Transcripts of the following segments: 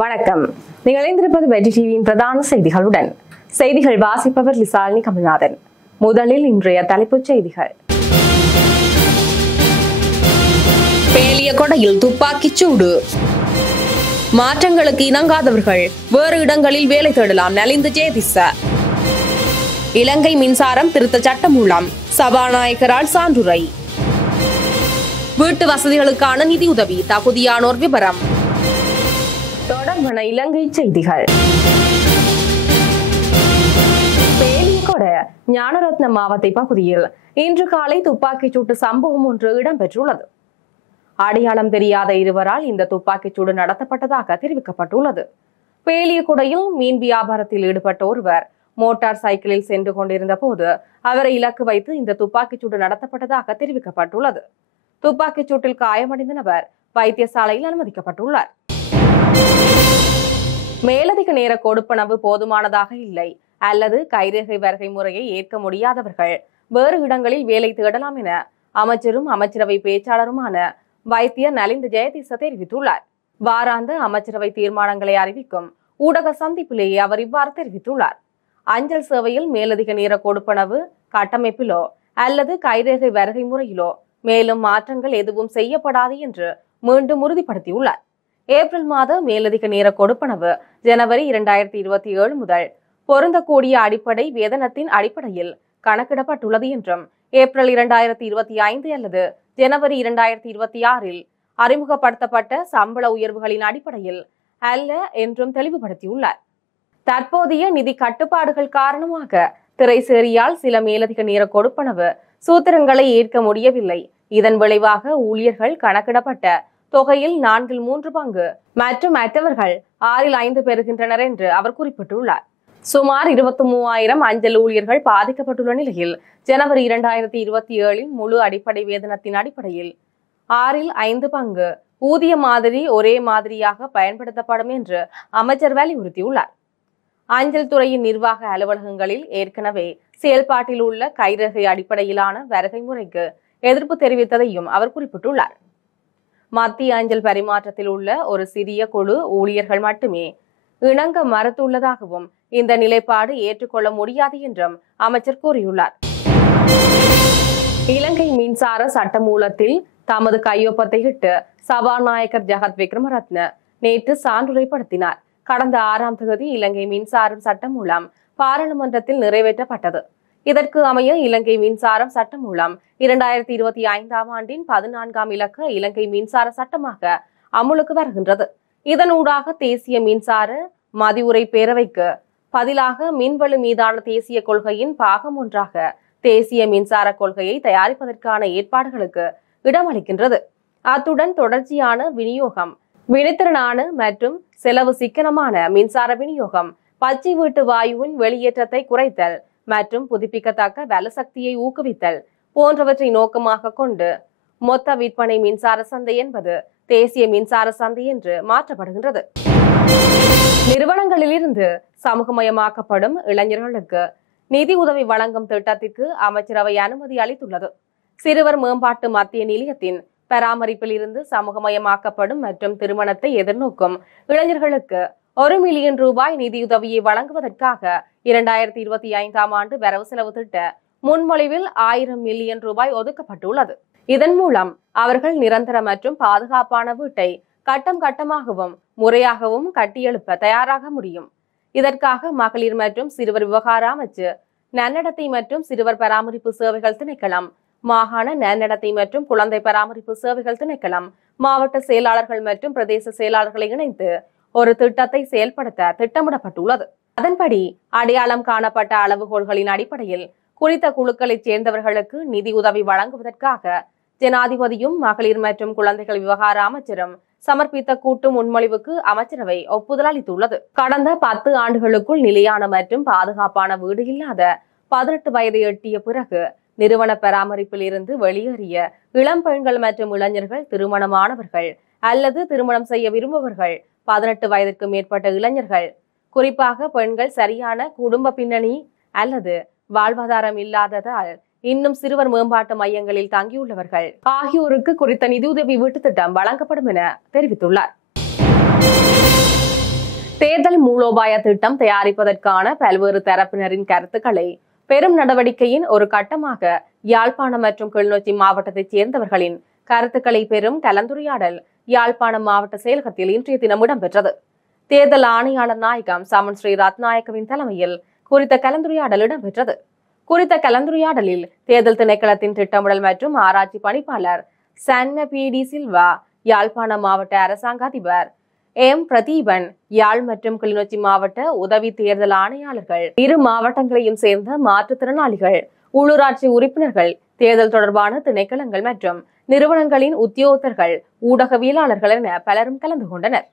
வணக்கம். நீங்கள் இணைந்திருப்பது வெற்றி டிவியின் பிரதான செய்திகளுடன். செய்திகள் வாசிப்பவர் லிசாலினி கமல்நாதன். முதலில் இன்றைய தலைப்புச் செய்திகள். பேலியகொடையில் துப்பாக்கிச் சூடு. மாற்றங்களுக்கு இணங்காதவர்கள் வேறு இடங்களில் வேலை தேடலாம். நலிந்து ஜேதிச. இலங்கை மின்சாரம் திருத்த சட்டம் மூலம் சபாநாயகரால் சான்றுரை. வீட்டு வசதிகளுக்கான நிதியுதவி தகுதியானோர் விபரம். தொடர்பான இலங்கை செய்திகள். பேலியகொடை ஞானரத்ன மாவட்ட பகுதியில் இன்று காலை துப்பாக்கிச் சூட்டு சம்பவம் ஒன்று இடம்பெற்றுள்ளது. அடையாளம் தெரியாத இருவரால் இந்த துப்பாக்கிச் சூடு நடத்தப்பட்டதாக தெரிவிக்கப்பட்டுள்ளது. பேலியகொடையில் மீன் வியாபாரத்தில் ஈடுபட்ட ஒருவர் மோட்டார் சைக்கிளில் சென்று கொண்டிருந்த போது அவரை இலக்கு வைத்து இந்த துப்பாக்கிச் சூடு நடத்தப்பட்டதாக தெரிவிக்கப்பட்டுள்ளது. துப்பாக்கிச் சூட்டில் காயமடைந்த நபர் வைத்தியசாலையில் அனுமதிக்கப்பட்டுள்ளார். மேலதிக நேர கொடுப்பனவு போதுமானதாக இல்லை அல்லது கைரேகை வருகை முறையை ஏற்க முடியாதவர்கள் வேறு இடங்களில் வேலை தேடலாம் என அமைச்சரும் அமைச்சரவை பேச்சாளருமான வைத்தியர் நலிந்து ஜெயதிச தெரிவித்துள்ளார். வாராந்த அமைச்சரவை தீர்மானங்களை அறிவிக்கும் ஊடக சந்திப்பிலேயே அவர் இவ்வாறு தெரிவித்துள்ளார். அஞ்சல் சேவையில் மேலதிக நேர கொடுப்பனவு கட்டமைப்பிலோ அல்லது கைரேகை வருகை முறையிலோ மேலும் மாற்றங்கள் எதுவும் செய்யப்படாது என்று மீண்டும் உறுதிப்படுத்தியுள்ளார். ஏப்ரல் மாத மேலதிக நேர கொடுப்பனவு ஜனவரி 2027 முதல் பொருந்தக்கூடிய அடிப்படை வேதனத்தின் அடிப்படையில் கணக்கிடப்பட்டுள்ளது என்றும் ஏப்ரல் 2025 அல்லது ஜனவரி 2026 அறிமுகப்படுத்தப்பட்ட சம்பள உயர்வுகளின் அடிப்படையில் அல்ல என்றும் தெளிவுபடுத்தியுள்ளார். தற்போதைய நிதி கட்டுப்பாடுகள் காரணமாக திரைசேரியால் சில மேலதிக நேர கொடுப்பனவு சூத்திரங்களை ஏற்க முடியவில்லை. இதன் விளைவாக ஊழியர்கள் கணக்கிடப்பட்ட தொகையில் 4/3 பங்கு மற்றும் மற்றவர்கள் 6/5 பெறுகின்றனர் என்று அவர் குறிப்பிட்டுள்ளார். சுமார் 23,000 அஞ்சல் ஊழியர்கள் பாதிக்கப்பட்டுள்ள நிலையில் ஜனவரி 2027 முழு அடிப்படை வேதனத்தின் அடிப்படையில் 6/5 பங்கு ஊதிய மாதிரி ஒரே மாதிரியாக பயன்படுத்தப்படும் என்று அமைச்சர் வலியுறுத்தியுள்ளார். அஞ்சல் துறையின் நிர்வாக அலுவலகங்களில் ஏற்கனவே செயல்பாட்டில் உள்ள கைரேகை அடிப்படையிலான வருகை முறைக்கு எதிர்ப்பு தெரிவித்ததையும் அவர் குறிப்பிட்டுள்ளார். மத்திய அஞ்சல் பரிமாற்றத்தில் உள்ள ஒரு சிறிய குழு ஊழியர்கள் மட்டுமே இணங்க மறுத்துள்ளதாகவும் இந்த நிலைப்பாடு ஏற்றுக்கொள்ள முடியாது என்றும் அமைச்சர் கூறியுள்ளார். இலங்கை மின்சார சட்டமூலத்தில் தமது கையொப்பத்தை இட்டு சபாநாயகர் ஜெகத் விக்ரமரத்ன நேற்று சான்றுரைப்படுத்தினார். கடந்த 6ஆம் தேதி இலங்கை மின்சாரம் சட்டம் மூலம் பாராளுமன்றத்தில் நிறைவேற்றப்பட்டது. இதற்கு அமைய இலங்கை மின்சாரம் சட்டம் மூலம் 2025ஆம் ஆண்டின் 14ஆம் இலக்க இலங்கை மின்சார சட்டமாக அமுலுக்கு வருகின்றது. இதனூடாக தேசிய மின்சார மதிவுரை பேரவைக்கு பதிலாக மின்வெளி மீதான தேசிய கொள்கையின் பாகம் ஒன்றாக தேசிய மின்சார கொள்கையை தயாரிப்பதற்கான ஏற்பாடுகளுக்கு இடமளிக்கின்றது. அத்துடன் தொடர்ச்சியான விநியோகம், வினைத்திறனான மற்றும் செலவு சிக்கனமான மின்சார விநியோகம், பச்சை வீட்டு வாயுவின் வெளியேற்றத்தை குறைத்தல் மற்றும் புதுப்பிக்கத்தக்க வலசக்தியை ஊக்குவித்தல் போன்றவற்றை நோக்கமாக கொண்டு மொத்த விற்பனை மின்சார சந்தை என்பது தேசிய மின்சார சந்தை என்று மாற்றப்படுகின்றது. நிறுவனங்களிலிருந்து சமூகமயமாக்கப்படும் இளைஞர்களுக்கு நிதி உதவி வழங்கும் திட்டத்திற்கு அமைச்சரவை அனுமதி அளித்துள்ளது. சிறுவர் மேம்பாட்டு மத்திய நிலையத்தின் பராமரிப்பில் இருந்து சமூகமயமாக்கப்படும் மற்றும் திருமணத்தை எதிர்நோக்கும் இளைஞர்களுக்கு 1 மில்லியன் ரூபாய் நிதியுதவியை வழங்குவதற்காக 2025ஆம் ஆண்டு வரவு செலவு திட்ட முன்மொழிவில் 1000 மில்லியன் ரூபாய் ஒதுக்கப்பட்டுள்ளது. இதன் மூலம் அவர்கள் நிரந்தர மற்றும் பாதுகாப்பான வீட்டை கட்டம் கட்டமாகவும் முறையாகவும் கட்டியெழுப்ப தயாராக முடியும். இதற்காக மகளிர் மற்றும் சிறுவர் விவகார அமைச்சு, நன்னடத்தை மற்றும் சிறுவர் பராமரிப்பு சேவைகள் திணைக்களம், மாகாண நன்னடத்தை மற்றும் குழந்தை பராமரிப்பு சேவைகள் திணைக்களம், மாவட்ட செயலாளர்கள் மற்றும் பிரதேச செயலாளர்களை இணைத்து ஒரு திட்டத்தை செயல்படுத்த திட்டமிடப்பட்டுள்ளது. அதன்படி அடையாளம் காணப்பட்ட அளவுகோல்களின் அடிப்படையில் குறித்த குழுக்களைச் சேர்ந்தவர்களுக்கு நிதி உதவி வழங்குவதற்காக ஜனாதிபதியும் மகளிர் மற்றும் குழந்தைகள் விவகார அமைச்சரும் சமர்ப்பித்த கூட்டு முன்மொழிவுக்கு அமைச்சரவை ஒப்புதல் அளித்துள்ளது. கடந்த 10 ஆண்டுகளுக்குள் நிலையான மற்றும் பாதுகாப்பான வீடு இல்லாத 18 வயதை எட்டிய பிறகு நிறுவன பராமரிப்பில் இருந்து வெளியேறிய இளம் பெண்கள் மற்றும் இளைஞர்கள், திருமணமானவர்கள் அல்லது திருமணம் செய்ய விரும்புபவர்கள், 18 வயதிற்கு மேற்பட்ட இளைஞர்கள், குறிப்பாக பெண்கள் சரியான குடும்ப பின்னணி அல்லது வாழ்வாதாரம் இல்லாததால் இன்னும் சிறுவர் மேம்பாட்டு மையங்களில் தங்கியுள்ளவர்கள் ஆகியோருக்கு குறித்த நிதியுதவி வீட்டு திட்டம் வழங்கப்படும் என தெரிவித்துள்ளார். தேர்தல் மூலோபாய திட்டம் தயாரிப்பதற்கான பல்வேறு தரப்பினரின் கருத்துக்களை பெரும் நடவடிக்கையின் ஒரு கட்டமாக யாழ்ப்பாணம் மற்றும் கிளிநொச்சி மாவட்டத்தைச் சேர்ந்தவர்களின் கருத்துக்களை பெறும் கலந்துரையாடல் யாழ்ப்பாணம் மாவட்ட செயலகத்தில் இன்றைய தினம் இடம்பெற்றது. தேர்தல் ஆணையாளர் நாயகம் சமன் ஸ்ரீ ரத்நாயக்கவின் தலைமையில் குறித்த கலந்துரையாடல் இடம்பெற்றது. குறித்த கலந்துரையாடலில் தேர்தல் திணைக்களத்தின் திட்டமிடல் மற்றும் ஆராய்ச்சி பணிப்பாளர் சன்ன பி.டி. சில்வா, யாழ்ப்பாணம் மாவட்ட அரசாங்க அதிபர் எம். பிரதீபன், யாழ் மற்றும் கிளிநொச்சி மாவட்ட உதவி தேர்தல் ஆணையாளர்கள், இரு மாவட்டங்களையும் சேர்ந்த மாற்றுத்திறனாளிகள், உள்ளூராட்சி உறுப்பினர்கள், தேர்தல் தொடர்பான திணைக்களங்கள் மற்றும் நிறுவனங்களின் உத்தியோகத்தர்கள், ஊடகவியலாளர்கள் என பலரும் கலந்து கொண்டனர்.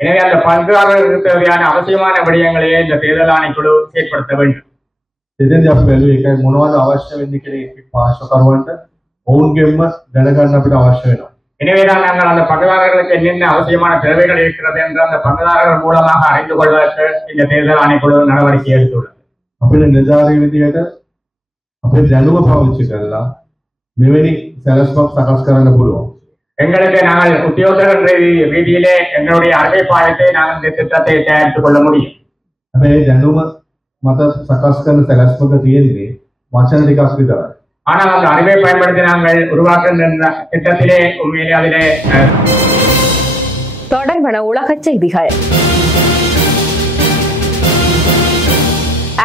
எனவே அந்த பங்குதாரர்களுக்கு தேவையான அவசியமான விடயங்களையே இந்த தேர்தல் ஆணைக்குழு செயற்படுத்த வேண்டும். எனவேதான் நாங்கள் அந்த பங்குதாரர்களுக்கு என்னென்ன அவசியமான தேவைகள் இருக்கிறது என்று அந்த பங்குதாரர்கள் மூலமாக அறிந்து கொள்வதற்கு இந்த தேர்தல் ஆணைக்குழு நடவடிக்கை எடுத்துள்ளது. எங்களுக்கு நாங்கள் உத்தியோகர்கள் ரீதியிலே எங்களுடைய அறிவிப்பாயத்தை நாங்கள் இந்த திட்டத்தை தயாரித்துக் கொள்ள முடியும். ஆனால் அந்த அறிவை பயன்படுத்தி நாங்கள் உருவாக்குகின்ற திட்டத்திலே உண்மையிலே அதிலே தொடர்பான உலக செய்திகள்.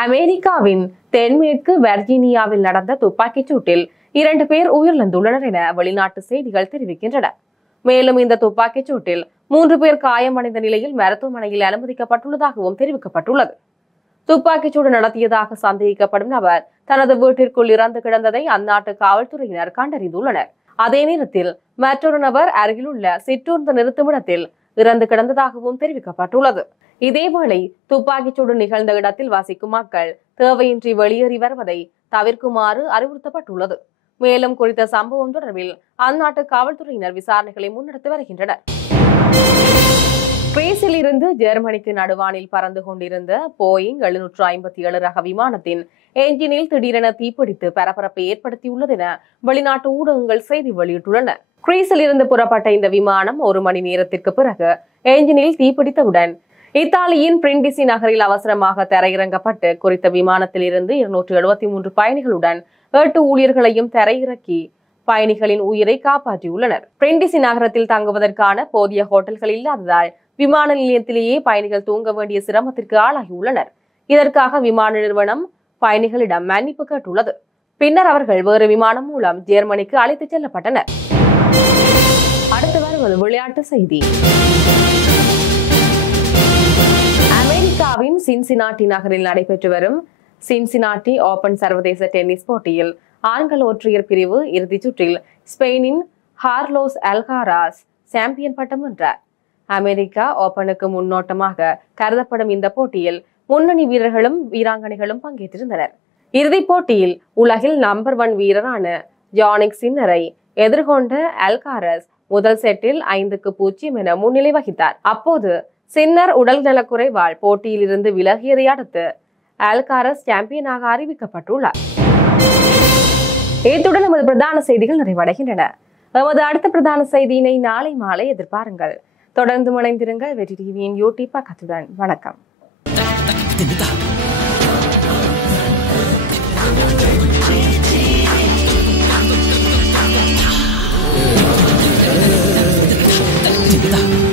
அமெரிக்காவின் தென்மேற்கு வர்ஜீனியாவில் நடந்த துப்பாக்கிச் சூட்டில் 2 பேர் உயிரிழந்துள்ளனர் என வெளிநாட்டு செய்திகள் தெரிவிக்கின்றன. மேலும் இந்த துப்பாக்கிச் சூட்டில் 3 பேர் காயமடைந்த நிலையில் மருத்துவமனையில் அனுமதிக்கப்பட்டுள்ளதாகவும் தெரிவிக்கப்பட்டுள்ளது. துப்பாக்கிச்சூடு நடத்தியதாக சந்தேகிக்கப்படும் நபர் தனது வீட்டிற்குள் இறந்து கிடந்ததை அந்நாட்டு காவல்துறையினர் கண்டறிந்துள்ளனர். அதே நேரத்தில் மற்றொரு நபர் அருகிலுள்ள சிற்றூர்ந்த நிறுத்துமிடத்தில் இறந்து கிடந்ததாகவும் தெரிவிக்கப்பட்டுள்ளது. இதேவேளை துப்பாக்கிச்சூடு நிகழ்ந்த இடத்தில் வசிக்கும் மக்கள் தேவையின்றி வெளியேறி வருவதை தவிர்க்குமாறு அறிவுறுத்தப்பட்டுள்ளது. மேலும் குறித்த சம்பவம் தொடர்பில் அந்நாட்டு காவல்துறையினர் விசாரணைகளை முன்னெடுத்து வருகின்றனர். கிரீஸில் இருந்து ஜெர்மனிக்கு நடுவானில் பறந்து கொண்டிருந்த போயிங் 757 ரக விமானத்தின் என்ஜினில் திடீரென தீப்பிடித்து பரபரப்பை ஏற்படுத்தியுள்ளது என வெளிநாட்டு ஊடகங்கள் செய்தி வெளியிட்டுள்ளன. கிரீஸில் இருந்து புறப்பட்ட இந்த விமானம் 1 மணி நேரத்திற்கு பிறகு என்ஜினில் தீப்பிடித்தவுடன் இத்தாலியின் பிரிண்டிசி நகரில் அவசரமாக தரையிறங்கப்பட்டு குறித்த விமானத்தில் இருந்து 273 பயணிகளுடன் 8 ஊழியர்களையும் தரையிறக்கி பயணிகளின் உயிரை காப்பாற்றியுள்ளனர். பிரிண்டிசி நகரத்தில் தங்குவதற்கான போதிய ஹோட்டல்கள் இல்லாததால் விமான நிலையத்திலேயே பயணிகள் தூங்க வேண்டிய சிரமத்திற்கு ஆளாகியுள்ளனர். இதற்காக விமான நிறுவனம் பயணிகளிடம் மன்னிப்பு கேட்டுள்ளது. பின்னர் அவர்கள் வேறு விமானம் மூலம் ஜெர்மனிக்கு அழைத்துச் செல்லப்பட்டனர். அடுத்து வருவது விளையாட்டு செய்தி. அமெரிக்காவின் சின்சினாட்டி நகரில் நடைபெற்று வரும் சின்சினாட்டி ஓபன் சர்வதேச டென்னிஸ் போட்டியில் ஆண்கள் ஒற்றையர் பிரிவு இறுதிச் சுற்றில் ஸ்பெயினின் கார்லோஸ் அல்காராஸ் சாம்பியன் பட்டம் வென்றார். அமெரிக்கா ஓபனுக்கு முன்னோட்டமாக கருதப்படும் இந்த போட்டியில் முன்னணி வீரர்களும் வீராங்கனைகளும் பங்கேற்றிருந்தனர். இறுதிப் போட்டியில் உலகில் நம்பர் 1 வீரரான ஜானிக் சின்னரை எதிர்கொண்ட அல்காரஸ் முதல் செட்டில் 5-0 என முன்னிலை வகித்தார். அப்போது சின்னர் உடல் நலக்குறைவால் போட்டியில் இருந்து விலகியதை அடுத்து அல்காரஸ் சாம்பியனாக அறிவிக்கப்பட்டுள்ளார். இத்துடன் நமது பிரதான செய்திகள் நிறைவடைகின்றன. நமது அடுத்த பிரதான செய்தியினை நாளை மாலை எதிர்பாருங்கள். தொடர்ந்து இணைந்திருங்கள் வெற்றி டிவியின் யூடியூப் பக்கத்துடன். வணக்கம். Kita